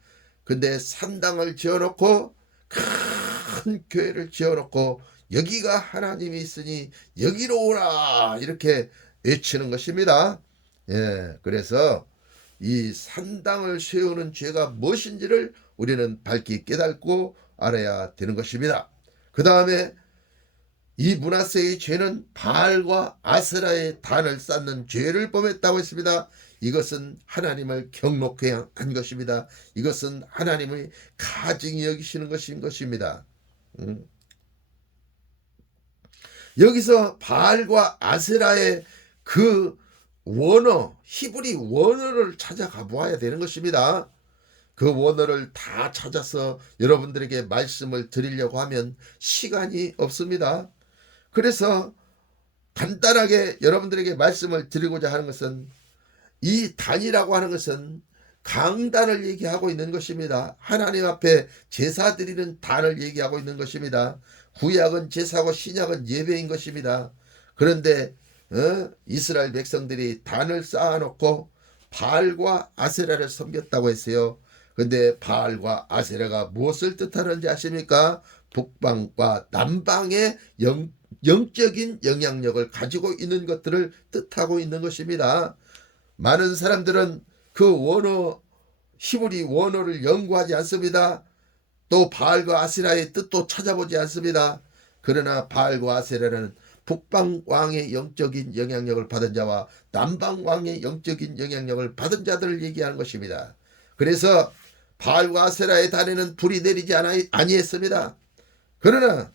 근데 산당을 지어놓고 큰 교회를 지어놓고 여기가 하나님이 있으니 여기로 오라 이렇게 외치는 것입니다. 그래서 이 산당을 세우는 죄가 무엇인지를 우리는 밝히 깨닫고 알아야 되는 것입니다. 그 다음에 이 므낫세의 죄는 바알과 아세라의 단을 쌓는 죄를 범했다고 했습니다. 이것은 하나님을 경록케 한 것입니다. 이것은 하나님의 가증히 여기시는 것입니다. 여기서 바알과 아세라의 그 원어, 히브리 원어를 찾아가 보아야 되는 것입니다. 그 원어를 다 찾아서 여러분들에게 말씀을 드리려고 하면 시간이 없습니다. 그래서 간단하게 여러분들에게 말씀을 드리고자 하는 것은 이 단이라고 하는 것은 강단을 얘기하고 있는 것입니다. 하나님 앞에 제사 드리는 단을 얘기하고 있는 것입니다. 구약은 제사고 신약은 예배인 것입니다. 그런데 이스라엘 백성들이 단을 쌓아놓고 바알과 아세라를 섬겼다고 했어요. 그런데 바알과 아세라가 무엇을 뜻하는지 아십니까? 북방과 남방의 영적인 영향력을 가지고 있는 것들을 뜻하고 있는 것입니다. 많은 사람들은 그 원어, 히브리 원어를 연구하지 않습니다. 또 바알과 아세라의 뜻도 찾아보지 않습니다. 그러나 바알과 아세라는 북방 왕의 영적인 영향력을 받은 자와 남방 왕의 영적인 영향력을 받은 자들을 얘기하는 것입니다. 그래서 바알과 아세라의 단에는 불이 내리지 아니했습니다. 그러나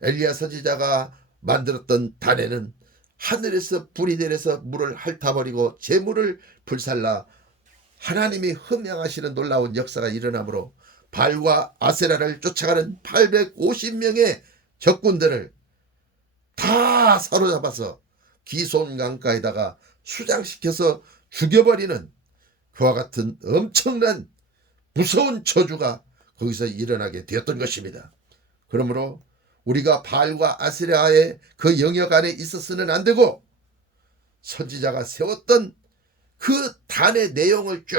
엘리야 선지자가 만들었던 단에는 하늘에서 불이 내려서 물을 핥아버리고 재물을 불살라 하나님이 흠양하시는 놀라운 역사가 일어나므로 바알과 아세라를 쫓아가는 850명의 적군들을 다 사로잡아서 기손 강가에다가 수장시켜서 죽여버리는 그와 같은 엄청난 무서운 저주가 거기서 일어나게 되었던 것입니다. 그러므로 우리가 바알과 아세라의 그 영역 안에 있어서는 안 되고 선지자가 세웠던 그 단의 내용을 쭉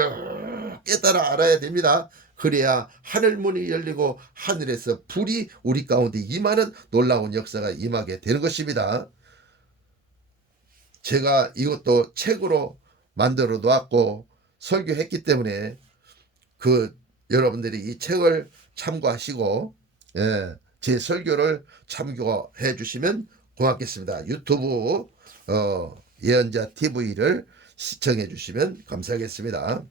깨달아 알아야 됩니다. 그래야 하늘문이 열리고 하늘에서 불이 우리 가운데 임하는 놀라운 역사가 임하게 되는 것입니다. 제가 이것도 책으로 만들어 놓았고 설교했기 때문에 여러분들이 이 책을 참고하시고 제 설교를 참고해 주시면 고맙겠습니다. 유튜브 예언자 TV를 시청해 주시면 감사하겠습니다.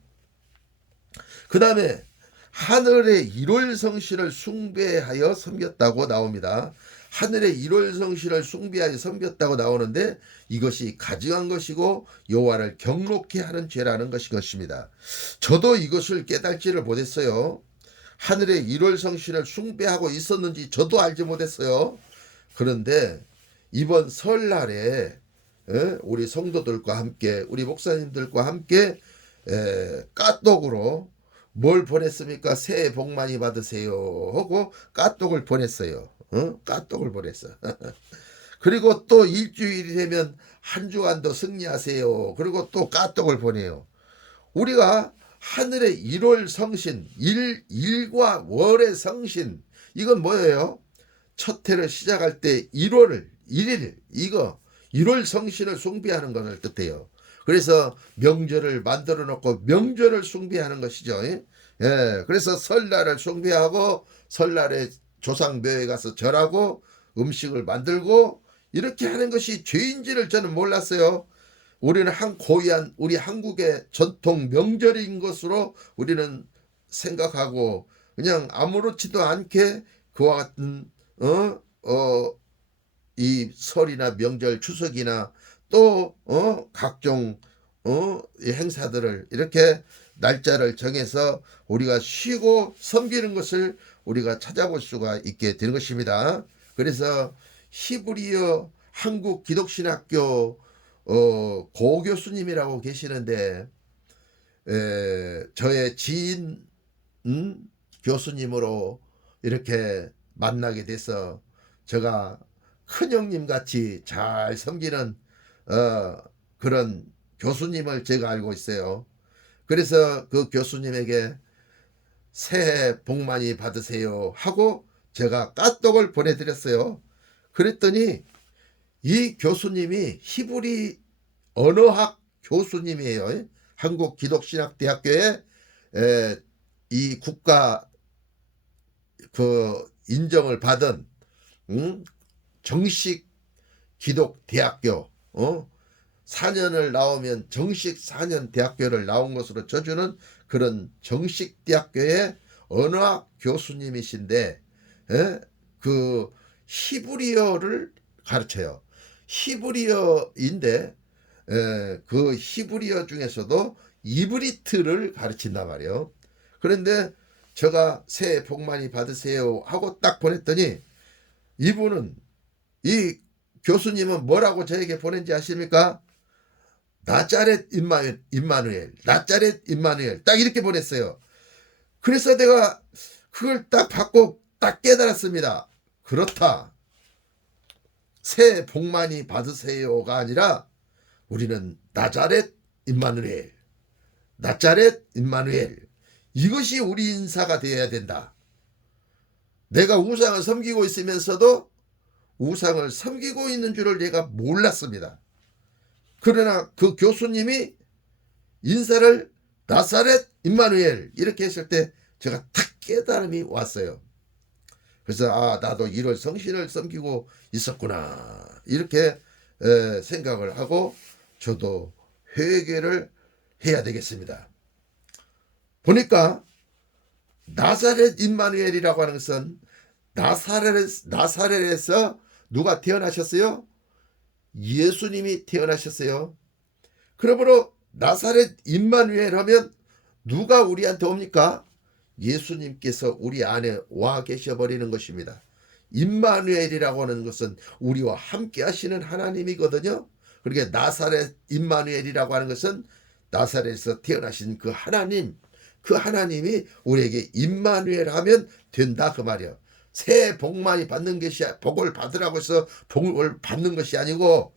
그 다음에 하늘의 일월성신을 숭배하여 섬겼다고 나옵니다. 하늘의 일월성신을 숭배하여 섬겼다고 나오는데 이것이 가증한 것이고 여호와를 경록케 하는 죄라는 것입니다. 저도 이것을 깨달지를 못했어요. 하늘의 일월성신을 숭배하고 있었는지 저도 알지 못했어요. 그런데 이번 설날에 우리 성도들과 함께 우리 목사님들과 함께 까똑으로 뭘 보냈습니까? 새해 복 많이 받으세요 하고 까똑을 보냈어요. 까똑을 보냈어. 그리고 또 일주일이 되면 한 주간도 승리하세요. 그리고 또 까똑을 보내요. 우리가 하늘의 일월 성신, 일과 월의 성신, 이건 뭐예요? 첫 해를 시작할 때 1월 1일 이거 1월 성신을 숭배하는 것을 뜻해요. 그래서 명절을 만들어 놓고 명절을 숭배하는 것이죠. 예, 그래서 설날을 숭배하고 설날에 조상묘에 가서 절하고 음식을 만들고 이렇게 하는 것이 죄인지를 저는 몰랐어요. 우리는 고유한 우리 한국의 전통 명절인 것으로 우리는 생각하고 그냥 아무렇지도 않게 그와 같은 이 설이나 명절 추석이나 또 각종 이 행사들을 이렇게 날짜를 정해서 우리가 쉬고 섬기는 것을 우리가 찾아볼 수가 있게 되는 것입니다. 그래서 히브리어 한국 기독신학교 고 교수님이라고 계시는데 저의 지인 교수님으로 이렇게 만나게 돼서 제가 큰형님 같이 잘 섬기는 그런 교수님을 제가 알고 있어요. 그래서 그 교수님에게 새해 복 많이 받으세요 하고 제가 까똑을 보내드렸어요. 그랬더니 이 교수님이 히브리 언어학 교수님이에요. 한국기독신학대학교에 이 국가 그 인정을 받은 정식 기독대학교 4년을 나오면 정식 4년 대학교를 나온 것으로 쳐주는 그런 정식 대학교의 언어학 교수님이신데 그 히브리어를 가르쳐요. 히브리어인데 그 히브리어 중에서도 이브리트를 가르친단 말이에요. 그런데 제가 새해 복 많이 받으세요 하고 딱 보냈더니 이분은 이 교수님은 뭐라고 저에게 보낸지 아십니까? 나자렛 임마누엘 나자렛 임마누엘 딱 이렇게 보냈어요. 그래서 내가 그걸 딱 받고 딱 깨달았습니다. 그렇다. 새해 복 많이 받으세요가 아니라 우리는 나자렛 임마누엘 나자렛 임마누엘 이것이 우리 인사가 되어야 된다. 내가 우상을 섬기고 있으면서도 우상을 섬기고 있는 줄을 내가 몰랐습니다. 그러나 그 교수님이 인사를 나사렛 임마누엘 이렇게 했을 때 제가 탁 깨달음이 왔어요. 그래서 나도 1월 성신을 섬기고 있었구나 이렇게 생각을 하고 저도 회개를 해야 되겠습니다. 보니까 나사렛 임마누엘이라고 하는 것은 나사렛에서 누가 태어나셨어요? 예수님이 태어나셨어요. 그러므로 나사렛 임마누엘 하면 누가 우리한테 옵니까? 예수님께서 우리 안에 와 계셔버리는 것입니다. 임마누엘이라고 하는 것은 우리와 함께 하시는 하나님이거든요. 그러니까 나사렛 임마누엘이라고 하는 것은 나사렛에서 태어나신 그 하나님이 우리에게 임마누엘 하면 된다 그 말이야. 새해 복 많이 받는 것이 복을 받으라고 해서 복을 받는 것이 아니고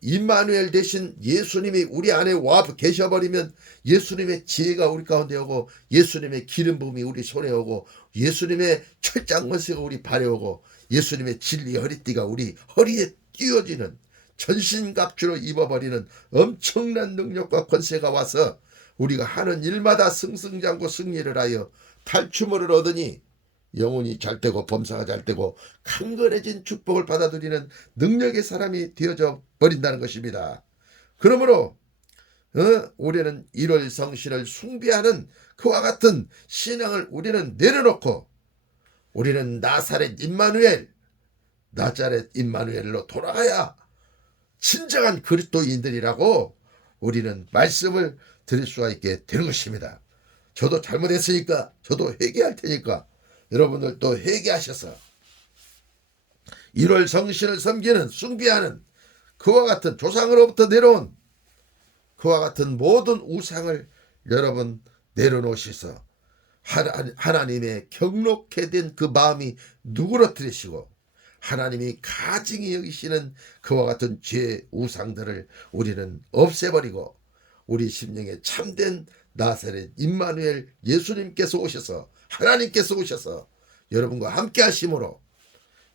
임마누엘 대신 예수님이 우리 안에 와 계셔버리면 예수님의 지혜가 우리 가운데 오고 예수님의 기름 부음이 우리 손에 오고 예수님의 철장 권세가 우리 발에 오고 예수님의 진리 허리띠가 우리 허리에 띄어지는 전신갑주로 입어버리는 엄청난 능력과 권세가 와서 우리가 하는 일마다 승승장구 승리를 하여 탈취물을 얻으니 영혼이 잘되고 범사가 잘되고 강건해진 축복을 받아들이는 능력의 사람이 되어져 버린다는 것입니다. 그러므로 우리는 1월 성신을 숭배하는 그와 같은 신앙을 우리는 내려놓고 우리는 나사렛 임마누엘로 돌아가야 진정한 그리스도인들이라고 우리는 말씀을 드릴 수가 있게 되는 것입니다. 저도 잘못했으니까 저도 회개할 테니까 여러분들도 회개하셔서 1월 성신을 섬기는 숭배하는 그와 같은 조상으로부터 내려온 그와 같은 모든 우상을 여러분 내려놓으셔서 하나님의 경록해 된 그 마음이 누그러뜨리시고 하나님이 가증히 여기시는 그와 같은 죄 우상들을 우리는 없애버리고 우리 심령에 참된 나사렛 임마누엘 예수님께서 오셔서 하나님께서 오셔서 여러분과 함께 하심으로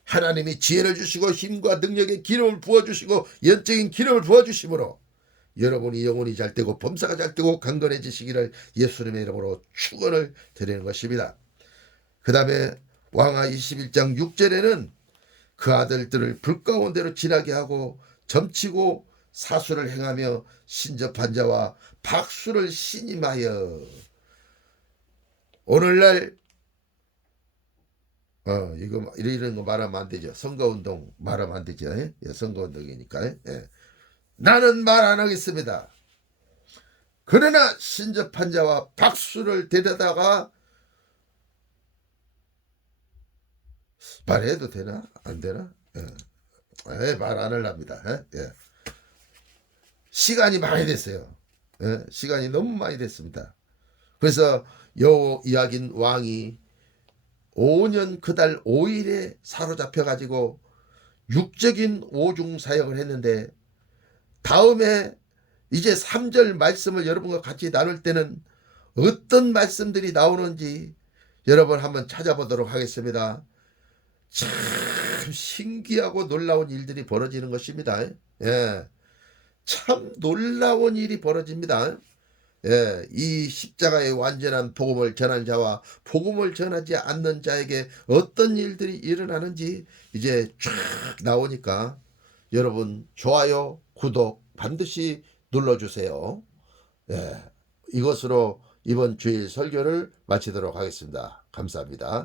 하나님이 지혜를 주시고 힘과 능력의 기름을 부어주시고 영적인 기름을 부어주심으로 여러분이 영혼이 잘 되고 범사가 잘 되고 강건해지시기를 예수님의 이름으로 축원을 드리는 것입니다. 그 다음에 왕하 21장 6절에는 그 아들들을 불 가운데로 지나게 하고 점치고 사수를 행하며 신접한 자와 박수를 신임하여. 오늘날 이거 이런 거 말하면 안 되죠. 선거운동 말하면 안 되죠. 예? 선거운동이니까. 예. 나는 말 안 하겠습니다. 그러나 신접한 자와 박수를 데려다가 말해도 되나? 안 되나? 예. 말 안 하랍니다. 예. 시간이 많이 됐어요. 예. 시간이 너무 많이 됐습니다. 그래서 여호야긴 왕이 5년 그달 5일에 사로잡혀 가지고 육적인 오중 사역을 했는데, 다음에 이제 3절 말씀을 여러분과 같이 나눌 때는 어떤 말씀들이 나오는지 여러분 한번 찾아보도록 하겠습니다. 참 신기하고 놀라운 일들이 벌어지는 것입니다. 예. 참 놀라운 일이 벌어집니다. 예, 이 십자가의 완전한 복음을 전한 자와 복음을 전하지 않는 자에게 어떤 일들이 일어나는지 이제 쫙 나오니까 여러분 좋아요, 구독 반드시 눌러주세요. 예, 이것으로 이번 주일 설교를 마치도록 하겠습니다. 감사합니다.